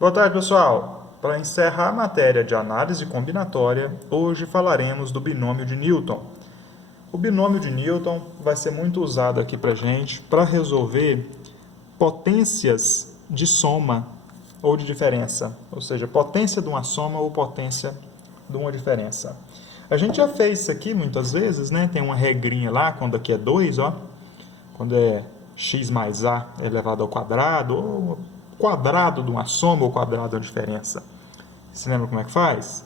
Boa tarde, pessoal. Para encerrar a matéria de análise combinatória, hoje falaremos do binômio de Newton. O binômio de Newton vai ser muito usado aqui para gente para resolver potências de soma ou de diferença, ou seja, potência de uma soma ou potência de uma diferença. A gente já fez isso aqui muitas vezes, né? Tem uma regrinha lá, quando aqui é 2, ó, quando é x mais a elevado ao quadrado, ou quadrado de uma soma ou quadrado de uma diferença. Você lembra como é que faz?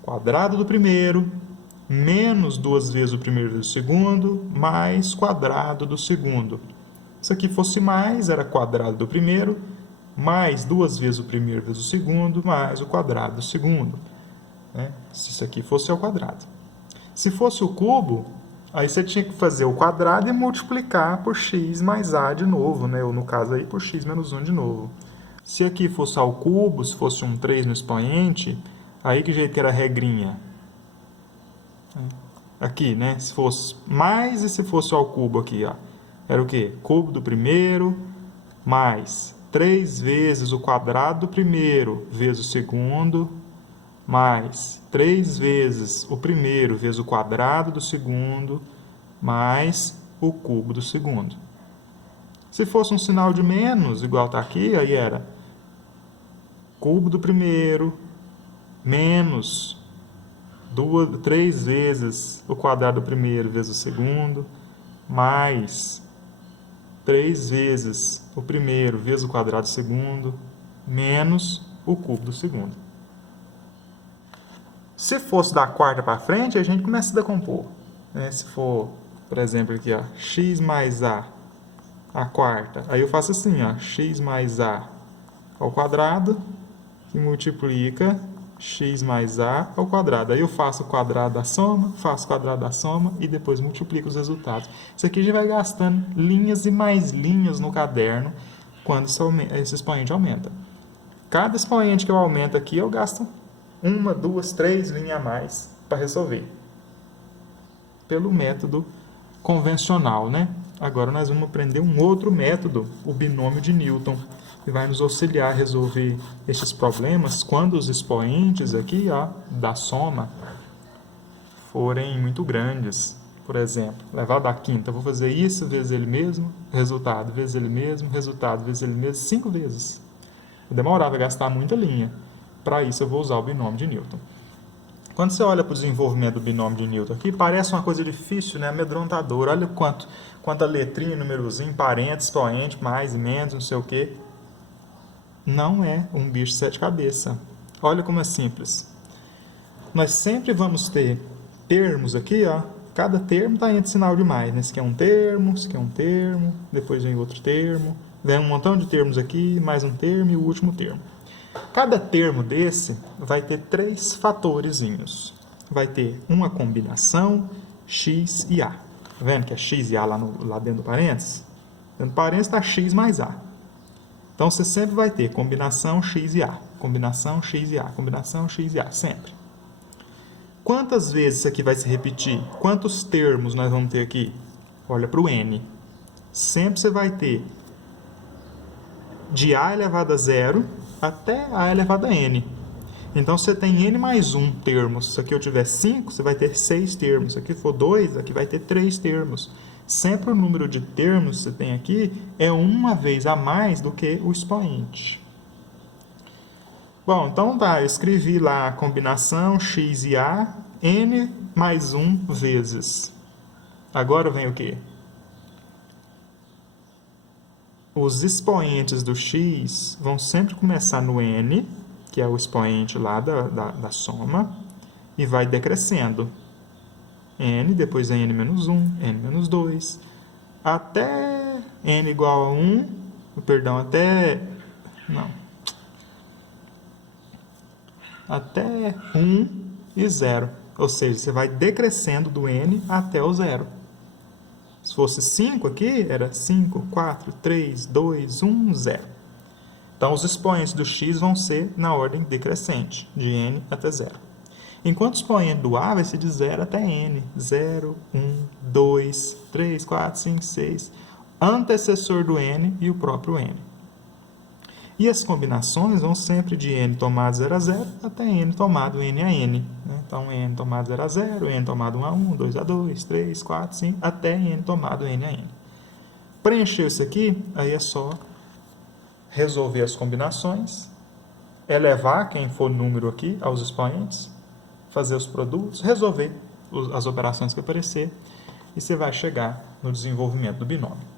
Quadrado do primeiro, menos duas vezes o primeiro vezes o segundo, mais quadrado do segundo. Se aqui fosse mais, era quadrado do primeiro, mais duas vezes o primeiro vezes o segundo, mais o quadrado do segundo. Né? Se isso aqui fosse ao quadrado. Se fosse o cubo, aí você tinha que fazer o quadrado e multiplicar por x mais a de novo, né? Ou no caso aí por x menos 1 de novo. Se aqui fosse ao cubo, se fosse um 3 no expoente, aí que jeito que era a regrinha? Aqui, né? Se fosse mais e se fosse ao cubo aqui, ó. Era o quê? Cubo do primeiro mais 3 vezes o quadrado do primeiro vezes o segundo, mais 3 vezes o primeiro vezes o quadrado do segundo, mais o cubo do segundo. Se fosse um sinal de menos, igual está aqui, aí era cubo do primeiro menos 3 vezes o quadrado do primeiro vezes o segundo, mais 3 vezes o primeiro vezes o quadrado do segundo, menos o cubo do segundo. Se fosse da quarta para frente, a gente começa a decompor. Né? Se for, por exemplo, aqui, ó, x mais a quarta. Aí eu faço assim, ó, x mais a ao quadrado, que multiplica x mais a ao quadrado. Aí eu faço o quadrado da soma, faço o quadrado da soma e depois multiplico os resultados. Isso aqui já vai gastando linhas e mais linhas no caderno quando esse expoente aumenta. Cada expoente que eu aumento aqui, eu gasto 1, 2, 3 linhas a mais para resolver. Pelo método convencional, né? Agora nós vamos aprender um outro método, o binômio de Newton, que vai nos auxiliar a resolver estes problemas quando os expoentes aqui, ó, da soma forem muito grandes. Por exemplo, elevado à quinta, eu vou fazer isso vezes ele mesmo, resultado vezes ele mesmo, resultado vezes ele mesmo, 5 vezes. Eu demorava a gastar muita linha. Para isso eu vou usar o binômio de Newton. Quando você olha para o desenvolvimento do binômio de Newton aqui, parece uma coisa difícil, né? Amedrontador. Olha quanta letrinha, númerozinho, parênteses, expoente, mais e menos, não sei o quê. Não é um bicho de 7 cabeças. Olha como é simples. Nós sempre vamos ter termos aqui, ó. Cada termo está entre sinal de mais, né? Esse aqui é um termo, esse aqui é um termo, depois vem outro termo, vem um montão de termos aqui, mais um termo e o último termo. Cada termo desse vai ter 3 fatorezinhos. Vai ter uma combinação x e a. Tá vendo que é x e a lá dentro do parênteses? Dentro do parênteses está x mais a. Então você sempre vai ter combinação x e a, combinação x e a, combinação x e a, sempre. Quantas vezes isso aqui vai se repetir? Quantos termos nós vamos ter aqui? Olha para o n. Sempre você vai ter de a elevado a zero até a elevado a n. Então, você tem n mais 1 termos. Se aqui eu tiver 5, você vai ter 6 termos. Se aqui for 2, aqui vai ter 3 termos. Sempre o número de termos que você tem aqui é uma vez a mais do que o expoente. Bom, então tá, eu escrevi lá a combinação x e a, n mais 1 vezes. Agora vem o quê? Os expoentes do x vão sempre começar no n, que é o expoente lá da soma, e vai decrescendo. N, depois é n menos 1, n menos 2, até n igual a 1, perdão, até 1 e 0. Ou seja, você vai decrescendo do n até o 0. Se fosse 5 aqui, era 5, 4, 3, 2, 1, 0. Então, os expoentes do x vão ser na ordem decrescente, de n até 0. Enquanto o expoente do a vai ser de 0 até n. 0, 1, 2, 3, 4, 5, 6. Antecessor do n e o próprio n. E as combinações vão sempre de n tomado 0 a 0 até n tomado n a n. Né? Então, n tomado 0 a 0, n tomado 1 a 1, 2 a 2, 3, 4, 5, até n tomado n a n. Preencheu isso aqui, aí é só resolver as combinações, elevar quem for número aqui aos expoentes, fazer os produtos, resolver as operações que aparecer, e você vai chegar no desenvolvimento do binômio.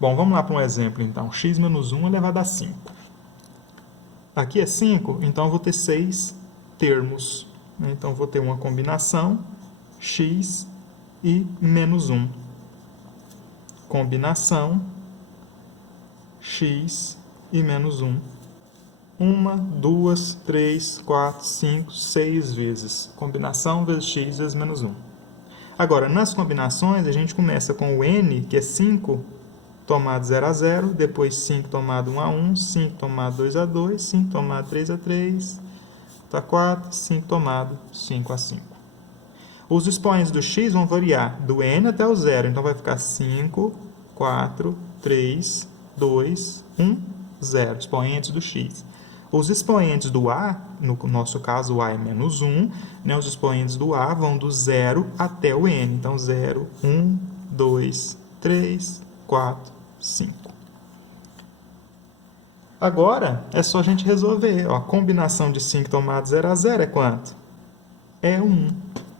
Bom, vamos lá para um exemplo, então. X menos 1 elevado a 5. Aqui é 5, então eu vou ter 6 termos. Então, eu vou ter uma combinação x e menos 1. Combinação x e menos 1. 1, 2, 3, 4, 5, 6 vezes. Combinação vezes x vezes menos 1. Agora, nas combinações, a gente começa com o n, que é 5 tomado 0 a 0, depois 5 tomado 1 a 1, 5 tomado 2 a 2, 5 tomado 3 a 3, tá 4, 5 tomado 5 a 5. Os expoentes do x vão variar do n até o 0, então vai ficar 5, 4, 3, 2, 1, 0, expoentes do x. Os expoentes do a, no nosso caso o a é menos 1, né, os expoentes do a vão do 0 até o n. Então, 0, 1, 2, 3, 4, 5. Agora, é só a gente resolver. Ó, a combinação de 5 tomado 0 a 0 é quanto? É 1.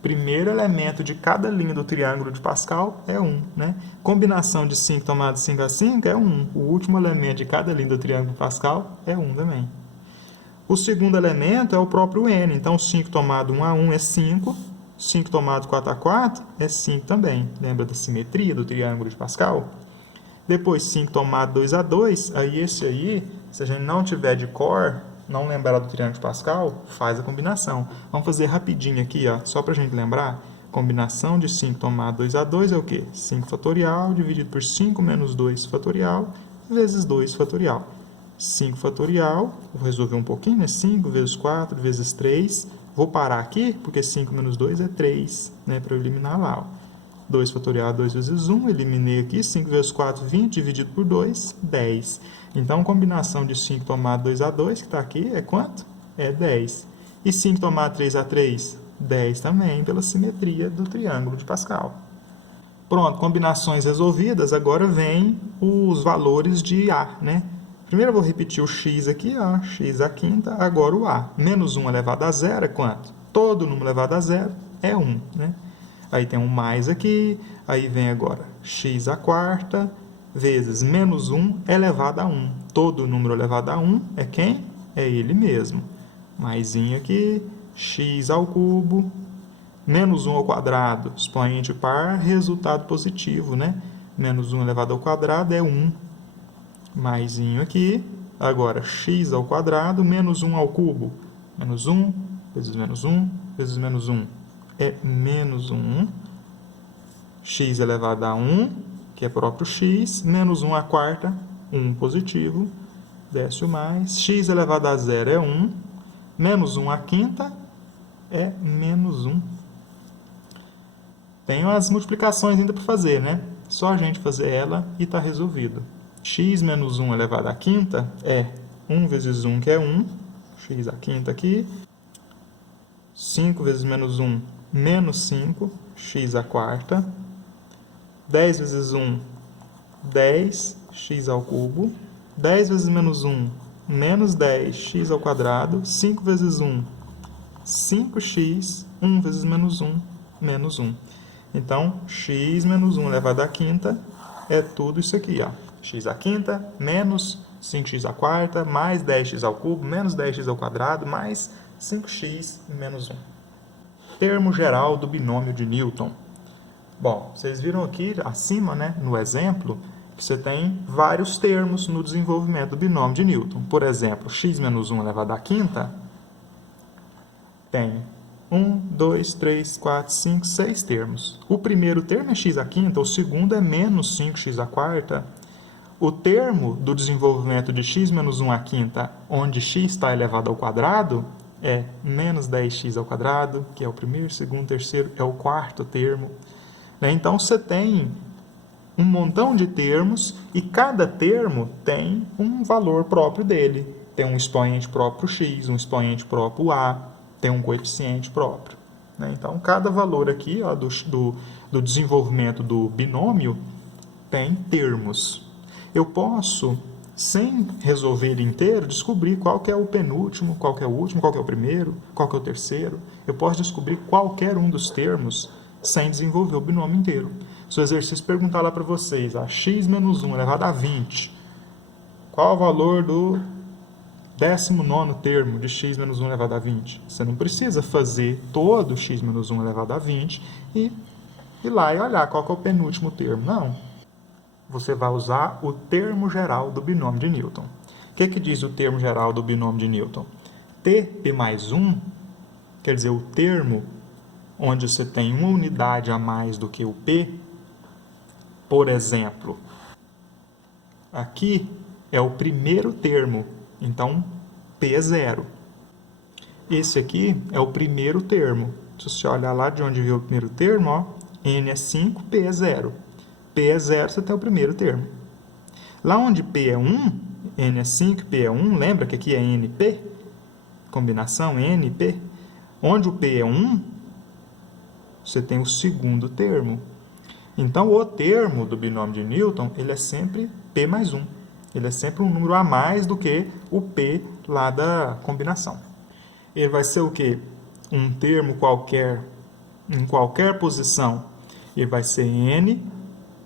Primeiro elemento de cada linha do triângulo de Pascal é 1. Né? Combinação de 5 tomado 5 a 5 é 1. O último elemento de cada linha do triângulo de Pascal é 1 também. O segundo elemento é o próprio n. Então, 5 tomado 1 a 1 é 5. 5 tomado 4 a 4 é 5 também. Lembra da simetria do triângulo de Pascal? Depois, 5 tomado 2 a 2. Aí, esse aí, se a gente não tiver de cor, não lembrar do triângulo de Pascal, faz a combinação. Vamos fazer rapidinho aqui, ó, só para a gente lembrar. Combinação de 5 tomado 2 a 2 é o quê? 5 fatorial dividido por 5 menos 2 fatorial vezes 2 fatorial. 5 fatorial, vou resolver um pouquinho, né? 5 vezes 4 vezes 3. Vou parar aqui, porque 5 menos 2 é 3, né? Para eu eliminar lá, ó. 2 fatorial, 2 vezes 1, eliminei aqui, 5 vezes 4, 20, dividido por 2, 10. Então, combinação de 5 tomado 2 a 2, que está aqui, é quanto? É 10. E 5 tomado 3 a 3, 10 também, pela simetria do triângulo de Pascal. Pronto, combinações resolvidas, agora vem os valores de A, né? Primeiro eu vou repetir o x aqui, ó, x à quinta, agora o a. Menos 1 elevado a 0 é quanto? Todo número elevado a 0 é 1, né? Aí tem um mais aqui, aí vem agora x à quarta, vezes menos 1 elevado a 1. Todo número elevado a 1 é quem? É ele mesmo. Maisinho aqui, x ao cubo, menos 1 ao quadrado, expoente par, resultado positivo, né? Menos 1 elevado ao quadrado é 1. Maisinho aqui, agora x ao quadrado, menos 1 ao cubo. Menos 1, vezes menos 1, vezes menos 1. É menos 1. X elevado a 1, que é próprio x, menos 1 à quarta, 1 positivo, desce o mais. X elevado a 0 é 1, menos 1 à quinta é menos 1. Tem as multiplicações ainda para fazer, né? Só a gente fazer ela e está resolvido. X menos 1 elevado à quinta é 1 vezes 1, que é 1. X à quinta aqui. 5 vezes menos 1, menos 5. X à quarta. 10 vezes 1, 10. X ao cubo. 10 vezes menos 1, menos 10. X ao quadrado. 5 vezes 1, 5x. 1 vezes menos 1, menos 1. Então, x menos 1 elevado à quinta é tudo isso aqui, ó. X à quinta, menos 5x à quarta, mais 10x ao cubo, menos 10x ao quadrado, mais 5x menos 1. Termo geral do binômio de Newton. Bom, vocês viram aqui acima, né, no exemplo, que você tem vários termos no desenvolvimento do binômio de Newton. Por exemplo, x menos 1 elevado à quinta tem 1, 2, 3, 4, 5, 6 termos. O primeiro termo é x à quinta, o segundo é menos 5x à quarta. O termo do desenvolvimento de x menos 1 à quinta, onde x está elevado ao quadrado, é menos 10x ao quadrado, que é o primeiro, segundo, terceiro, é o quarto termo. Então, você tem um montão de termos e cada termo tem um valor próprio dele. Tem um expoente próprio x, um expoente próprio a, tem um coeficiente próprio. Né? Então, cada valor aqui ó, do desenvolvimento do binômio tem termos. Eu posso, sem resolver ele inteiro, descobrir qual que é o penúltimo, qual que é o último, qual que é o primeiro, qual que é o terceiro. Eu posso descobrir qualquer um dos termos sem desenvolver o binômio inteiro. Se o exercício perguntar lá para vocês, x menos 1 elevado a 20, qual o valor do 19º termo de x menos 1 elevado a 20? Você não precisa fazer todo x menos 1 elevado a 20 e ir lá e olhar qual que é o penúltimo termo. Não. Você vai usar o termo geral do binômio de Newton. O que diz o termo geral do binômio de Newton? P mais 1, quer dizer, o termo onde você tem uma unidade a mais do que o P. Por exemplo, aqui é o primeiro termo, então P é 0. Esse aqui é o primeiro termo. Se você olhar lá de onde veio o primeiro termo, ó, N é 5, P é 0. P é 0, você tem o primeiro termo. Lá onde P é 1, N é 5, P é 1, lembra que aqui é NP? Combinação NP. Onde o P é 1, você tem o segundo termo. Então, o termo do binômio de Newton, ele é sempre P mais 1. Ele é sempre um número a mais do que o P lá da combinação. Ele vai ser o quê? Um termo qualquer, em qualquer posição. Ele vai ser N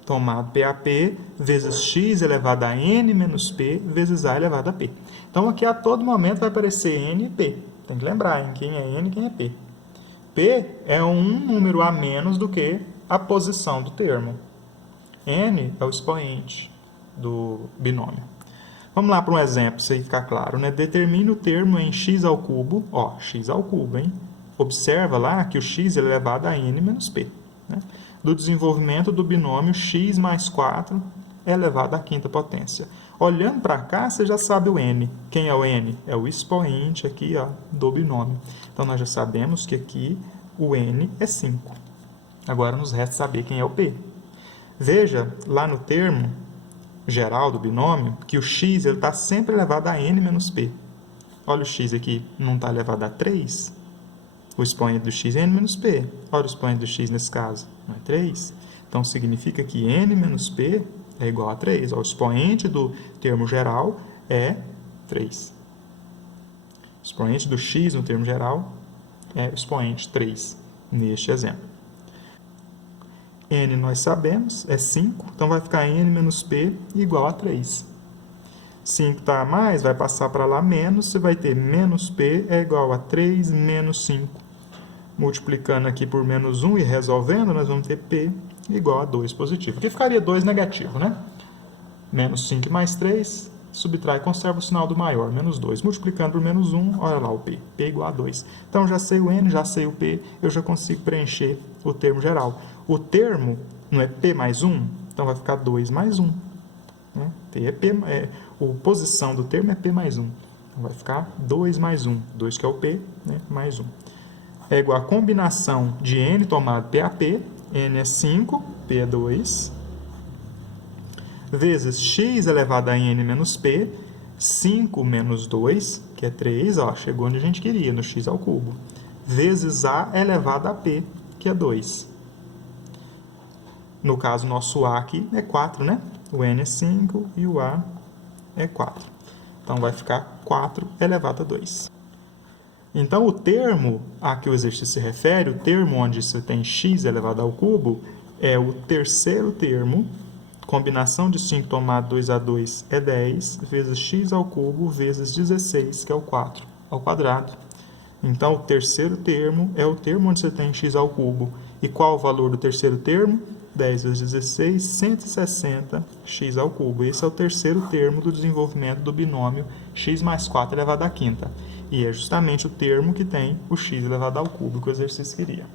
tomado PAP vezes x elevado a N menos P vezes A elevado a P. Então, aqui a todo momento vai aparecer N e P. Tem que lembrar em quem é N e quem é P. P é um número a menos do que a posição do termo. N é o expoente do binômio. Vamos lá para um exemplo, para isso ficar claro. Né? Determine o termo em x ao cubo. Ó, x ao cubo, hein? Observa lá que o x é elevado a n menos p. Né? Do desenvolvimento do binômio x mais 4 é elevado à quinta potência. Olhando para cá, você já sabe o n. Quem é o n? É o expoente aqui ó, do binômio. Então, nós já sabemos que aqui o n é 5. Agora, nos resta saber quem é o p. Veja, lá no termo geral do binômio, que o x está sempre elevado a n menos p. Olha o x aqui, não está elevado a 3? O expoente do x é n menos p. Olha o expoente do x nesse caso, não é 3? Então, significa que n menos p é igual a 3. O expoente do termo geral é 3. O expoente do x no termo geral é o expoente 3, neste exemplo. N nós sabemos, é 5, então vai ficar N menos P igual a 3. 5 está a mais, vai passar para lá menos, você vai ter menos P é igual a 3 menos 5. Multiplicando aqui por menos 1 e resolvendo, nós vamos ter P igual a 2 positivo. Aqui ficaria 2 negativo, né? Menos 5 mais 3, subtrai e conserva o sinal do maior, menos 2. Multiplicando por menos 1, olha lá o P, P igual a 2. Então, já sei o N, já sei o P, eu já consigo preencher o termo geral. O termo não é P mais 1, então vai ficar 2 mais 1. Né? A posição do termo é P mais 1. Então, vai ficar 2 mais 1. 2 que é o P, né? Mais 1. É igual a combinação de N tomado PAP, N é 5, P é 2, vezes x elevado a N menos P, 5 menos 2, que é 3, ó, chegou onde a gente queria, no x ao cubo, vezes A elevado a P, que é 2. No caso, nosso A aqui é 4, né? O N é 5 e o A é 4. Então, vai ficar 4 elevado a 2. Então, o termo a que o exercício se refere, o termo onde você tem x elevado ao cubo, é o terceiro termo, combinação de 5 tomado 2 a 2 é 10, vezes x ao cubo, vezes 16, que é o 4 ao quadrado. Então, o terceiro termo é o termo onde você tem x ao cubo. E qual o valor do terceiro termo? 10 vezes 16, 160 x ao cubo. Esse é o terceiro termo do desenvolvimento do binômio x mais 4 elevado à quinta. E é justamente o termo que tem o x elevado ao cubo que o exercício queria.